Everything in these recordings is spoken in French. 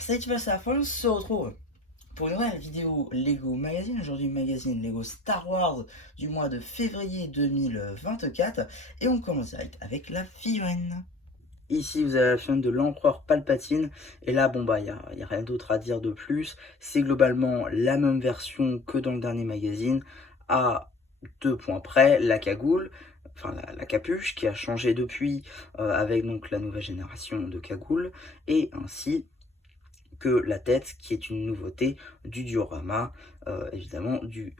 Salut tout le monde, c'est la fin, on se retrouve pour une nouvelle vidéo Lego Magazine. Aujourd'hui, magazine Lego Star Wars du mois de février 2024. Et on commence direct avec la figurine. Ici, vous avez la figurine de l'empereur Palpatine. Et là, bon, bah, y a rien d'autre à dire de plus. C'est globalement la même version que dans le dernier magazine. À 2 points près, la cagoule. Enfin, la capuche qui a changé depuis avec donc la nouvelle génération de cagoules. Et ainsi que la tête, qui est une nouveauté du diorama, évidemment du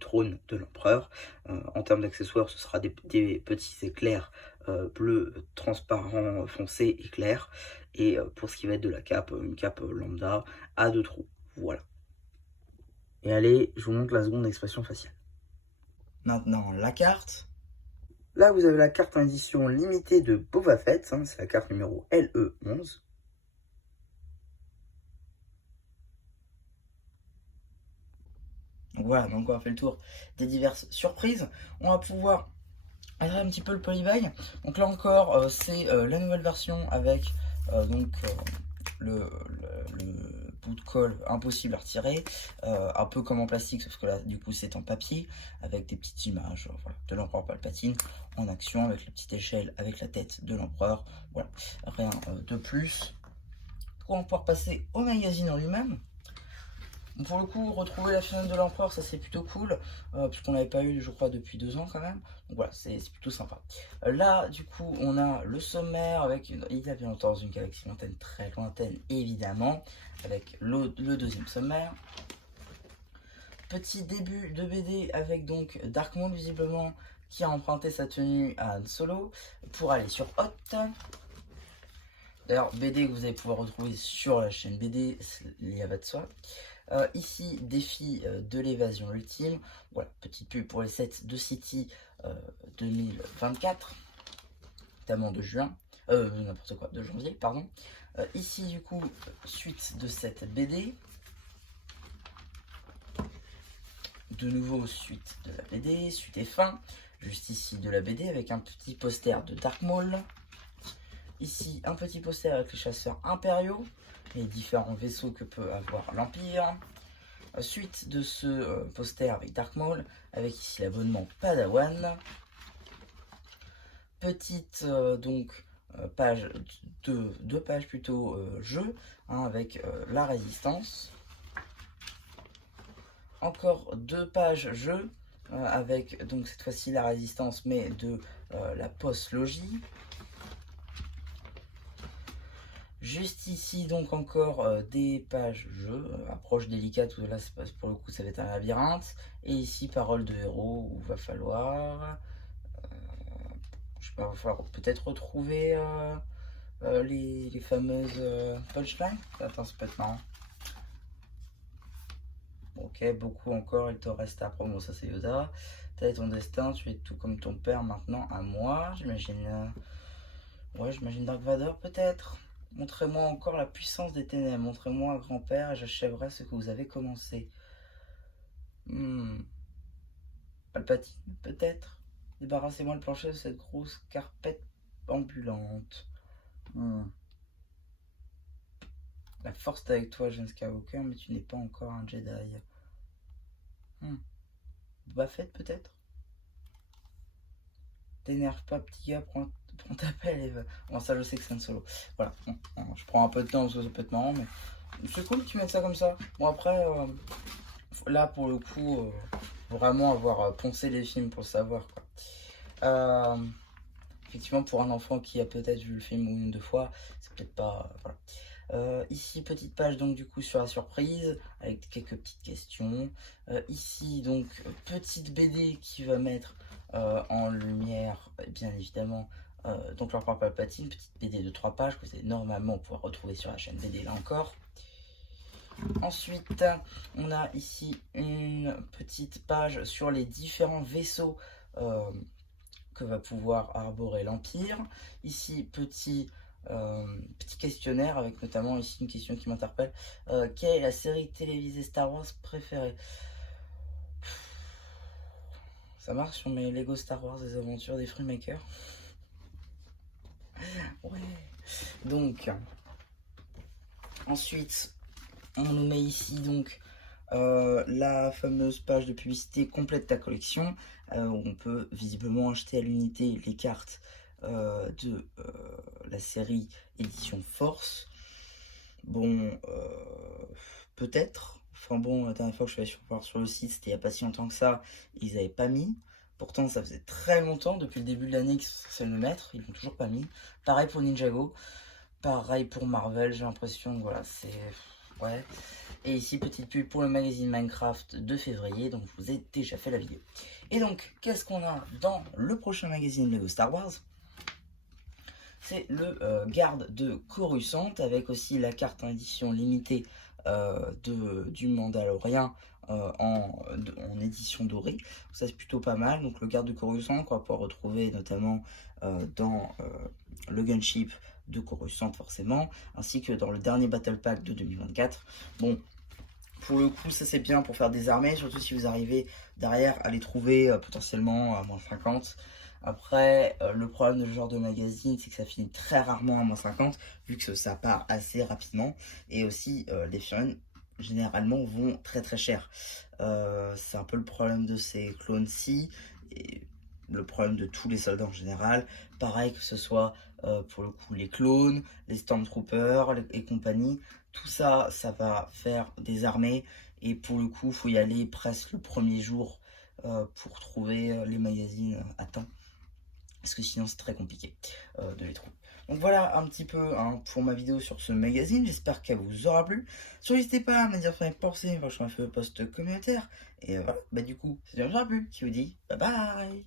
trône de l'empereur. En termes d'accessoires, ce sera des petits éclairs bleus transparents foncés et clairs. Et pour ce qui va être de la cape, une cape lambda à 2 trous. Voilà. Et allez, je vous montre la seconde expression faciale. Maintenant, la carte. Là, vous avez la carte en édition limitée de Boba Fett, hein, c'est la carte numéro LE11. Donc voilà, donc on a fait le tour des diverses surprises. On va pouvoir aller un petit peu le polybag. Donc là encore, c'est la nouvelle version avec le bout de colle impossible à retirer, un peu comme en plastique, sauf que là du coup c'est en papier, avec des petites images voilà, de l'empereur Palpatine en action, avec la petite échelle, avec la tête de l'empereur. Voilà, rien de plus. On va pouvoir passer au magazine en lui-même. Pour le coup, retrouver la finale de l'empereur, ça c'est plutôt cool, puisqu'on n'avait pas eu, je crois, depuis 2 ans quand même. Donc voilà, c'est plutôt sympa. Là, du coup, on a le sommaire avec il y a bien longtemps dans une galaxie lointaine, très lointaine, évidemment, avec le deuxième sommaire. Petit début de BD avec donc Dark Maul, visiblement, qui a emprunté sa tenue à Han Solo pour aller sur Hoth. D'ailleurs, BD que vous allez pouvoir retrouver sur la chaîne BD, il y a pas de soi. Ici, défi de l'évasion ultime. Voilà, petite pub pour les sets de City 2024, notamment de juin, n'importe quoi, de janvier, pardon. Ici, du coup, suite de cette BD. De nouveau, suite de la BD, suite et fin. Juste ici de la BD avec un petit poster de Dark Maul. Ici, un petit poster avec les chasseurs impériaux, les différents vaisseaux que peut avoir l'Empire. Suite de ce poster avec Dark Maul, avec ici l'abonnement Padawan. Petite page, deux pages plutôt jeu, hein, avec la résistance. Encore 2 pages jeu, avec donc cette fois-ci la résistance, mais de la post-logie. Juste ici, donc encore des pages jeu, approche délicate, où là pour le coup ça va être un labyrinthe. Et ici, parole de héros, où va falloir, je sais pas, va falloir peut-être retrouver les fameuses punchlines. Attends, c'est peut être marrant. Ok, beaucoup encore, il te reste à promo, ça c'est Yoda. T'as ton destin, tu es tout comme ton père maintenant à moi, j'imagine. Ouais, j'imagine Dark Vador peut-être. Montrez-moi encore la puissance des ténèbres. Montrez-moi, grand-père, et j'achèverai ce que vous avez commencé. Palpatine, peut-être. Débarrassez-moi le plancher de cette grosse carpette ambulante. La force est avec toi, Jeune Skywalker, mais tu n'es pas encore un Jedi. Boba Fett, peut-être. T'énerve pas, petit gars, prends ta pelle et va. Bon, ça, je sais que c'est un solo. Voilà, je prends un peu de temps parce que ça peut être marrant, mais c'est cool que tu mettes ça comme ça. Bon, après, là, pour le coup, vraiment avoir poncé les films pour le savoir, quoi. Effectivement, pour un enfant qui a peut-être vu le film une ou deux fois, c'est peut-être pas. Voilà. Ici, petite page donc du coup sur la surprise, avec quelques petites questions. Ici, donc, petite BD qui va mettre en lumière, bien évidemment, donc l'empereur Palpatine, petite BD de 3 pages que vous allez normalement pouvoir retrouver sur la chaîne BD là encore. Ensuite, on a ici une petite page sur les différents vaisseaux que va pouvoir arborer l'Empire. Ici, petit questionnaire avec notamment ici une question qui m'interpelle. Quelle est la série télévisée Star Wars préférée? Ça marche sur mes Lego Star Wars, les aventures des Freemakers. Ouais. Donc, Ensuite, on nous met ici donc la fameuse page de publicité complète ta collection, où on peut visiblement acheter à l'unité les cartes de la série édition Force. Bon, peut-être. Enfin bon, la dernière fois que je suis allé voir sur le site, c'était il n'y a pas si longtemps que ça, ils n'avaient pas mis. Pourtant, ça faisait très longtemps, depuis le début de l'année, qu'ils sont censés le mettre, ils l'ont toujours pas mis. Pareil pour Ninjago, pareil pour Marvel, j'ai l'impression, voilà, c'est... Ouais. Et ici, petite pub pour le magazine Minecraft de février, donc je vous ai déjà fait la vidéo. Et donc, qu'est-ce qu'on a dans le prochain magazine Lego Star Wars? C'est le garde de Coruscant, avec aussi la carte en édition limitée du Mandalorien en édition dorée. Ça c'est plutôt pas mal. Donc le garde de Coruscant qu'on va pouvoir retrouver notamment dans le gunship de Coruscant forcément, ainsi que dans le dernier Battle Pack de 2024. Bon, pour le coup, ça c'est bien pour faire des armées, surtout si vous arrivez derrière à les trouver potentiellement à moins 50. Après, le problème de ce genre de magazine, c'est que ça finit très rarement à moins 50, vu que ça part assez rapidement. Et aussi, les figurines, généralement, vont très très cher. C'est un peu le problème de ces clones-ci, et le problème de tous les soldats en général. Pareil que ce soit pour le coup les clones, les Stormtroopers et compagnie. Tout ça, ça va faire des armées. Et pour le coup, il faut y aller presque le premier jour pour trouver les magazines à temps. Parce que sinon c'est très compliqué de les trouver. Donc voilà un petit peu pour ma vidéo sur ce magazine, j'espère qu'elle vous aura plu. Surtout n'hésitez pas à me dire ce que vous en pensez, franchement, un post communautaire. Et voilà, bah du coup, c'est déjà plus, qui vous dit bye bye.